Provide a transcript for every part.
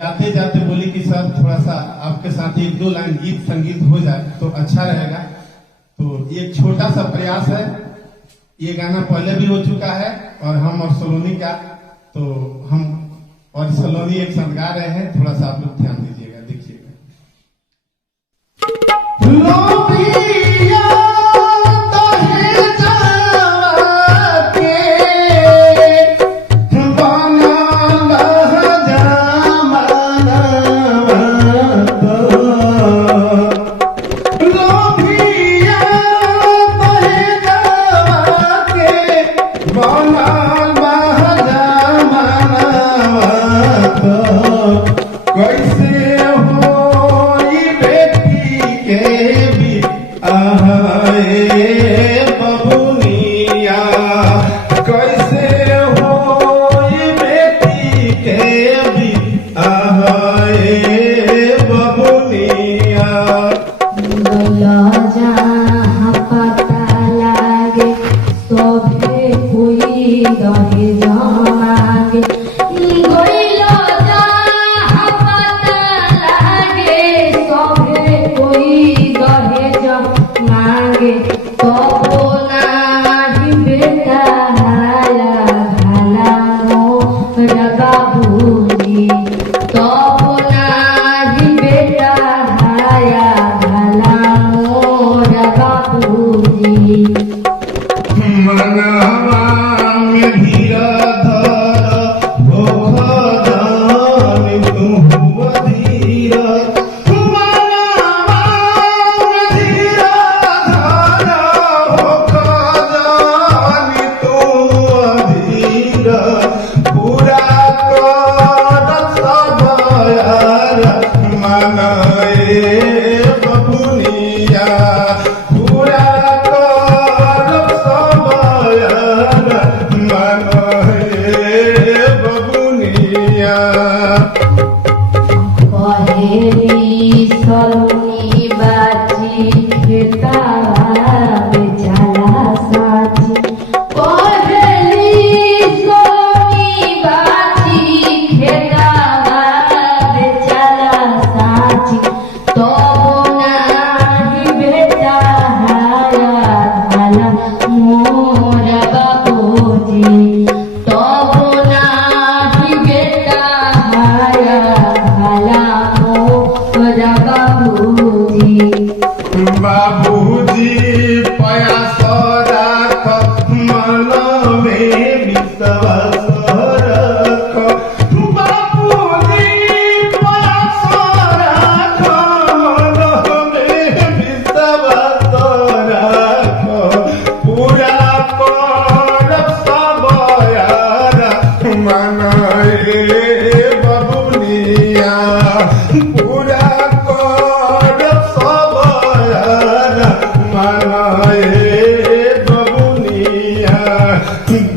जाते जाते बोली कि सर थोड़ा सा आपके साथ एक दो लाइन गीत संगीत हो जाए तो अच्छा रहेगा। तो ये छोटा सा प्रयास है। ये गाना पहले भी हो चुका है और हम और सलोनी का, तो हम और सलोनी एक साथ गा रहे हैं। थोड़ा सा आप लोग ध्यान दीजिएगा, देखिएगा।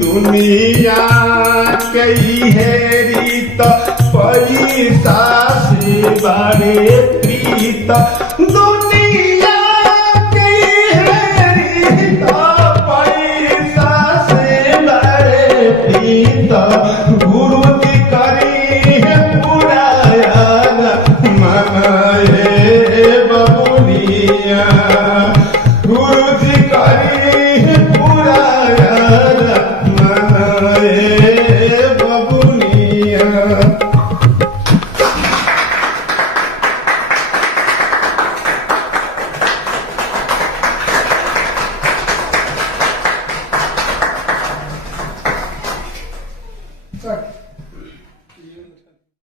दुनिया कई हेरी तो पैसा से बड़े प्रीत, दुनिया कई हेरी तो पैसा से बड़े प्रीत।